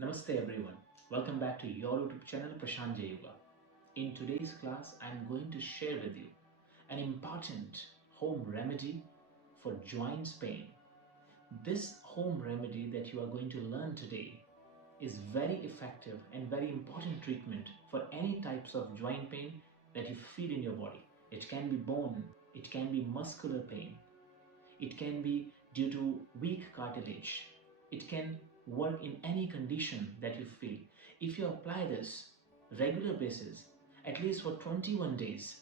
Namaste everyone. Welcome back to your YouTube channel Prashantj Yoga. In today's class, I am going to share with you an important home remedy for joints pain. This home remedy that you are going to learn today is very effective and very important treatment for any types of joint pain that you feel in your body. It can be bone, it can be muscular pain, it can be due to weak cartilage, it can work in any condition that you feel. If you apply this regular basis, at least for 21 days,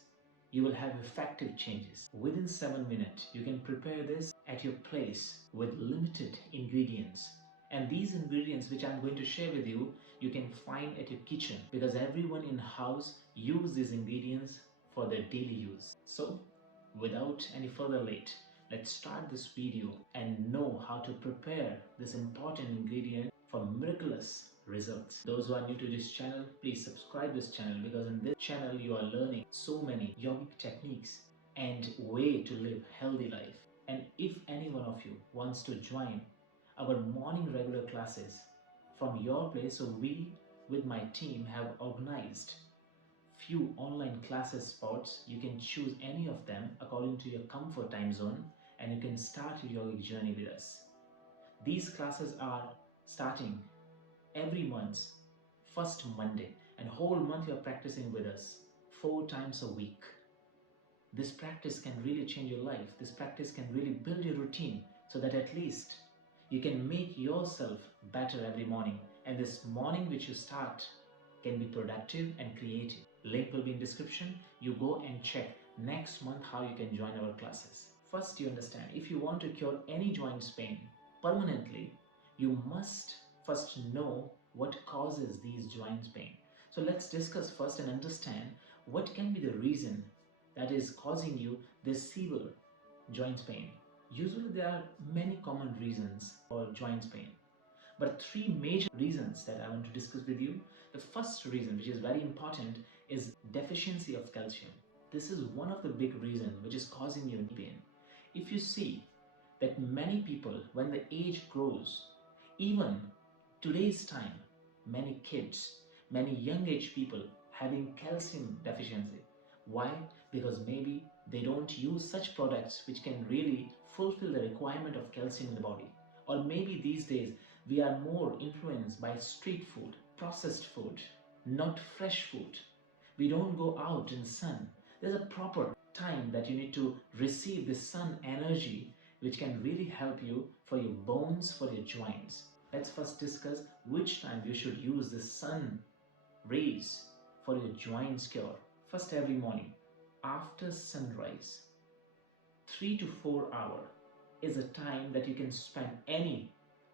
you will have effective changes. Within 7 minutes, you can prepare this at your place with limited ingredients. And these ingredients which I'm going to share with you, you can find at your kitchen because everyone in the house use these ingredients for their daily use. So, without any further late, let's start this video and know how to prepare this important ingredient for miraculous results. Those who are new to this channel, please subscribe this channel because in this channel you are learning so many yogic techniques and way to live healthy life. And if any one of you wants to join our morning regular classes from your place, so we with my team have organized few online classes spots. You can choose any of them according to your comfort time zone and you can start your yogic journey with us. These classes are starting every month, first Monday, and whole month you are practicing with us 4 times a week. This practice can really change your life. This practice can really build your routine so that at least you can make yourself better every morning, and this morning which you start can be productive and creative. Link will be in description. You go and check next month how you can join our classes. First, you understand, if you want to cure any joints pain permanently, you must first know what causes these joints pain. So let's discuss first and understand what can be the reason that is causing you this severe joints pain. Usually there are many common reasons for joints pain, but 3 major reasons that I want to discuss with you. The first reason, which is very important, is deficiency of calcium. This is one of the big reasons which is causing you pain. If you see that many people, when the age grows, even today's time, many kids, many young age people having calcium deficiency. Why? Because maybe they don't use such products which can really fulfill the requirement of calcium in the body. Or maybe these days we are more influenced by street food, processed food, not fresh food. We don't go out in the sun. There's a proper time that you need to receive the sun energy which can really help you for your bones, for your joints. Let's first discuss which time you should use the sun rays for your joints cure. First, every morning after sunrise, 3 to 4 hours is a time that you can spend. Any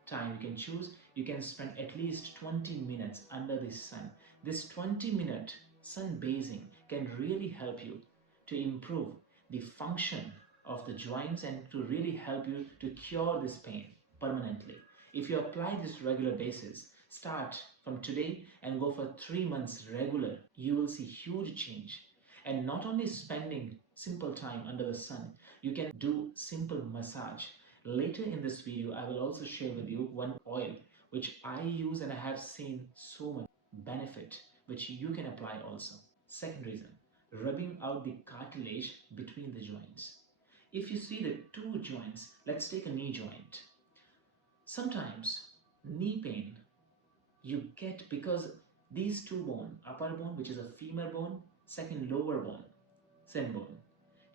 time you can choose. You can spend at least 20 minutes under the sun. This 20-minute sun basing can really help you to improve the function of the joints and to really help you to cure this pain permanently. If you apply this regular basis, start from today and go for 3 months regular, you will see huge change. And not only spending simple time under the sun, you can do simple massage. Later in this video, I will also share with you one oil which I use and I have seen so much benefit which you can apply also. Second reason, rubbing out the cartilage between the joints. If you see the 2 joints, let's take a knee joint. Sometimes knee pain you get because these 2 bone, upper bone which is a femur bone, second lower bone, shin bone,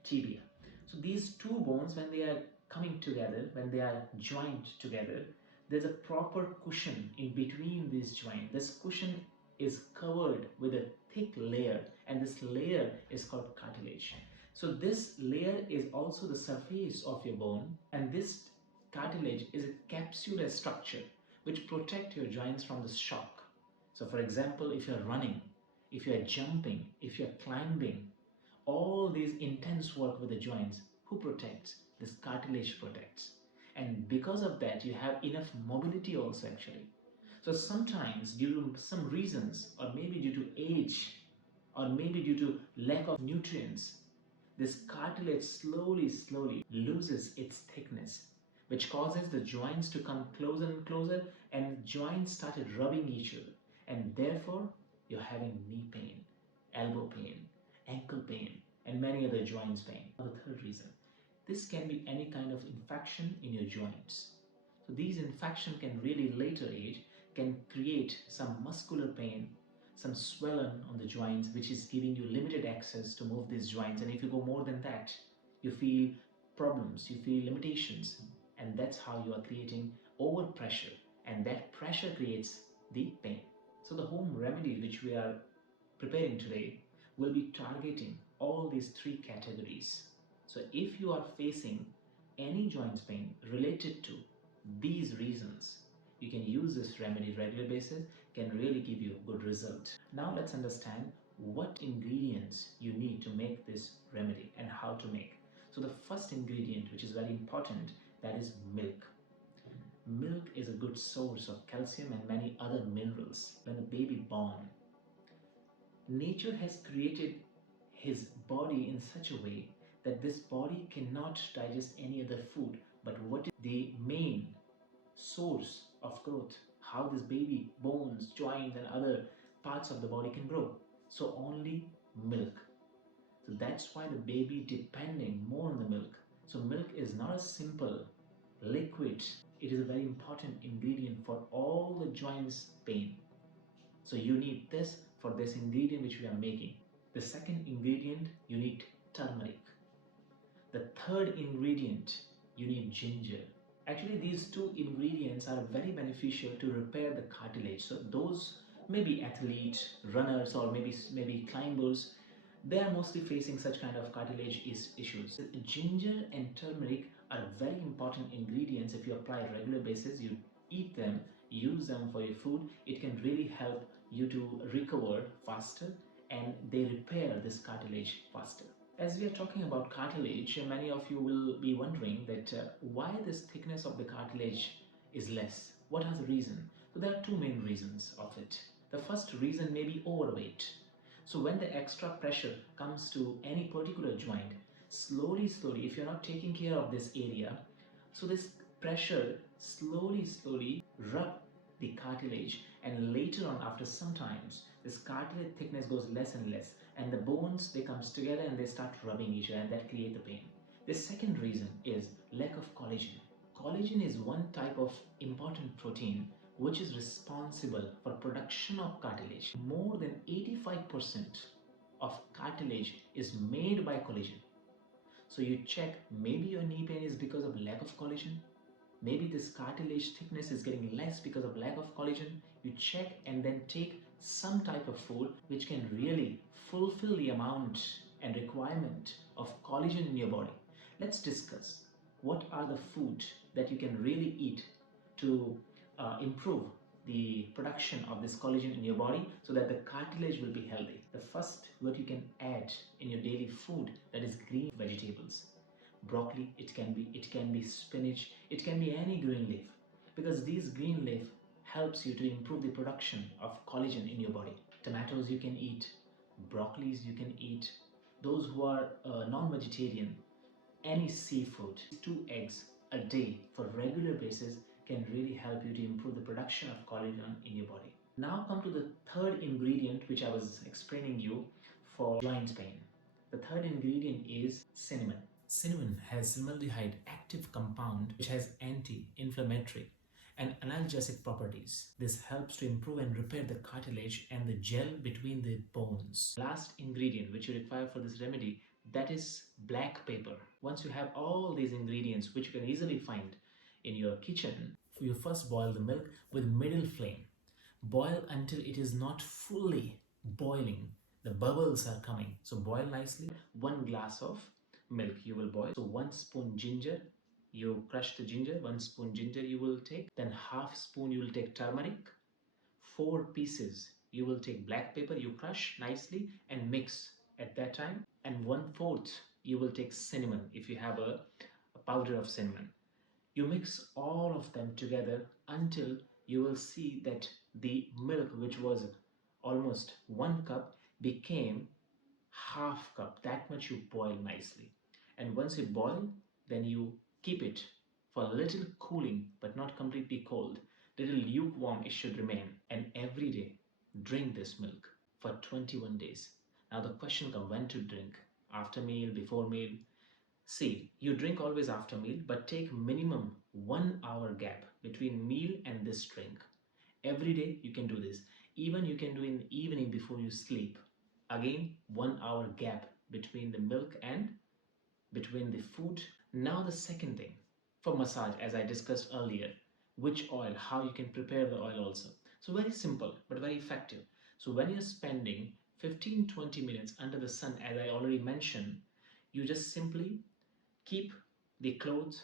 tibia. So these 2 bones, when they are coming together, when they are joined together, there's a proper cushion in between these joints. This cushion is covered with a thick layer and this layer is called cartilage. So this layer is also the surface of your bone, and this cartilage is a capsular structure which protect your joints from the shock. So for example, if you're running, if you're jumping, if you're climbing, all these intense work with the joints, who protects? This cartilage protects. And because of that, you have enough mobility also actually. So sometimes due to some reasons, or maybe due to age, or maybe due to lack of nutrients, this cartilage slowly loses its thickness. which causes the joints to come closer and closer, and joints started rubbing each other, and therefore you're having knee pain, elbow pain, ankle pain, and many other joints pain. The third reason, this can be any kind of infection in your joints. So these infection can really later age can create some muscular pain, some swelling on the joints, which is giving you limited access to move these joints. And if you go more than that, you feel problems, you feel limitations, and that's how you are creating overpressure, and that pressure creates the pain. So the home remedy which we are preparing today will be targeting all these three categories. So if you are facing any joints pain related to these reasons, you can use this remedy regular basis, can really give you good result. Now let's understand what ingredients you need to make this remedy and how to make. So the first ingredient, which is very important, that is milk. Milk is a good source of calcium and many other minerals. When a baby born, nature has created his body in such a way that this body cannot digest any other food, but what is the main source of growth, how this baby bones, joints and other parts of the body can grow? So only milk. So that's why the baby depending more on the milk. So milk is not a simple liquid, it is a very important ingredient for all the joints pain. So you need this for this ingredient which we are making. The second ingredient, you need turmeric. The third ingredient, you need ginger. Actually, these two ingredients are very beneficial to repair the cartilage. So those maybe athletes, runners, or maybe climbers, they are mostly facing such kind of cartilage issues. Ginger and turmeric are very important ingredients. If you apply on a regular basis, you eat them, use them for your food, it can really help you to recover faster and they repair this cartilage faster. As we are talking about cartilage, many of you will be wondering that why this thickness of the cartilage is less. What are the reasons? So there are two main reasons of it. The first reason may be overweight. So when the extra pressure comes to any particular joint, slowly, if you're not taking care of this area, so this pressure slowly rub the cartilage, and later on after some times, this cartilage thickness goes less and less, and the bones, they comes together and they start rubbing each other, and that create the pain. The second reason is lack of collagen. Collagen is one type of important protein which is responsible for production of cartilage. More than 85% of cartilage is made by collagen. So you check, maybe your knee pain is because of lack of collagen. Maybe this cartilage thickness is getting less because of lack of collagen. You check and then take some type of food which can really fulfill the amount and requirement of collagen in your body. Let's discuss what are the food that you can really eat to improve the production of this collagen in your body so that the cartilage will be healthy. The first, what you can add in your daily food, that is green vegetables. Broccoli, it can be spinach, it can be any green leaf, because these green leaf helps you to improve the production of collagen in your body. Tomatoes you can eat, broccolis you can eat. Those who are non-vegetarian, any seafood. 2 eggs a day for regular basis can really help you to improve the production of collagen in your body. Now come to the third ingredient which I was explaining you for joint pain. The third ingredient is cinnamon. Cinnamon has cinnamaldehyde active compound which has anti-inflammatory and analgesic properties. This helps to improve and repair the cartilage and the gel between the bones. Last ingredient which you require for this remedy, that is black pepper. Once you have all these ingredients which you can easily find in your kitchen, you first boil the milk with middle flame. Boil until it is not fully boiling. The bubbles are coming. So boil nicely. 1 glass of milk you will boil. So 1 spoon ginger, you crush the ginger, 1 spoon ginger you will take. Then half spoon you will take turmeric. 4 pieces you will take black pepper, you crush nicely and mix at that time. And 1/4 you will take cinnamon if you have a powder of cinnamon. You mix all of them together until you will see that the milk, which was almost 1 cup, became half cup. That much you boil nicely. And once you boil, then you keep it for a little cooling but not completely cold. Little lukewarm it should remain, and every day drink this milk for 21 days. Now the question comes, when to drink? After meal, before meal? See, you drink always after meal, but take minimum 1 hour gap between meal and this drink. Every day you can do this. Even you can do in the evening before you sleep. Again, 1 hour gap between the milk and between the food. Now the second thing, for massage, as I discussed earlier, which oil, how you can prepare the oil also. So very simple but very effective. So when you're spending 15-20 minutes under the sun, as I already mentioned, you just simply keep the clothes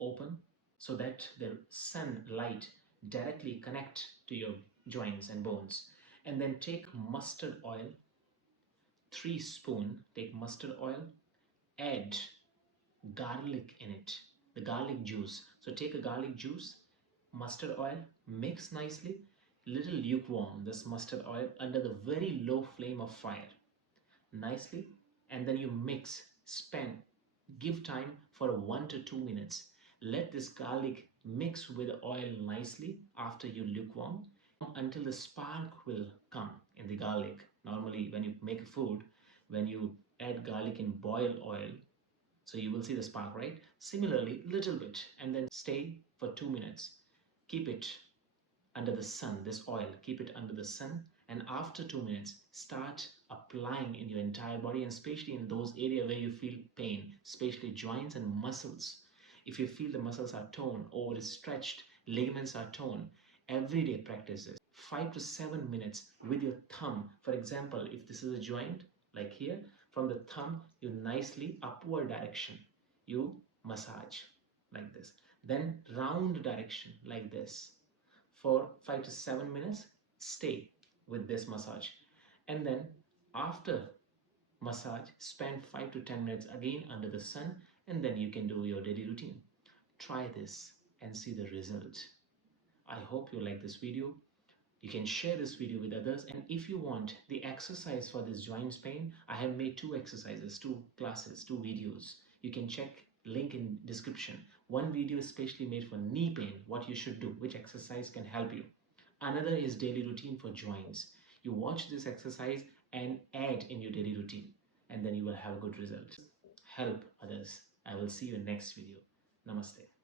open so that the sunlight directly connect to your joints and bones. And then take mustard oil, 3 spoon, take mustard oil, add garlic in it, the garlic juice. So take a garlic juice, mustard oil, mix nicely, little lukewarm this mustard oil under the very low flame of fire nicely, and then you mix, spend, give time for 1 to 2 minutes. Let this garlic mix with the oil nicely after you lukewarm until the spark will come in the garlic. Normally when you make a food, when you add garlic in boiled oil, so you will see the spark, right? Similarly, little bit, and then stay for 2 minutes. Keep it under the sun, this oil, keep it under the sun, and after 2 minutes, start applying in your entire body, and especially in those areas where you feel pain, especially joints and muscles. If you feel the muscles are torn, overstretched, ligaments are torn, everyday practices, 5 to 7 minutes with your thumb. For example, if this is a joint, like here, from the thumb, you nicely upward direction, you massage like this. Then round direction like this. For 5 to 7 minutes, stay with this massage. And then after massage, spend 5 to 10 minutes again under the sun, and then you can do your daily routine. Try this and see the result. I hope you like this video. You can share this video with others, and if you want the exercise for this joints pain, I have made 2 exercises, 2 classes, 2 videos. You can check link in description. One video is specially made for knee pain, what you should do, which exercise can help you. Another is daily routine for joints. You watch this exercise and add in your daily routine, and then you will have a good result. Help others. I will see you in next video. Namaste.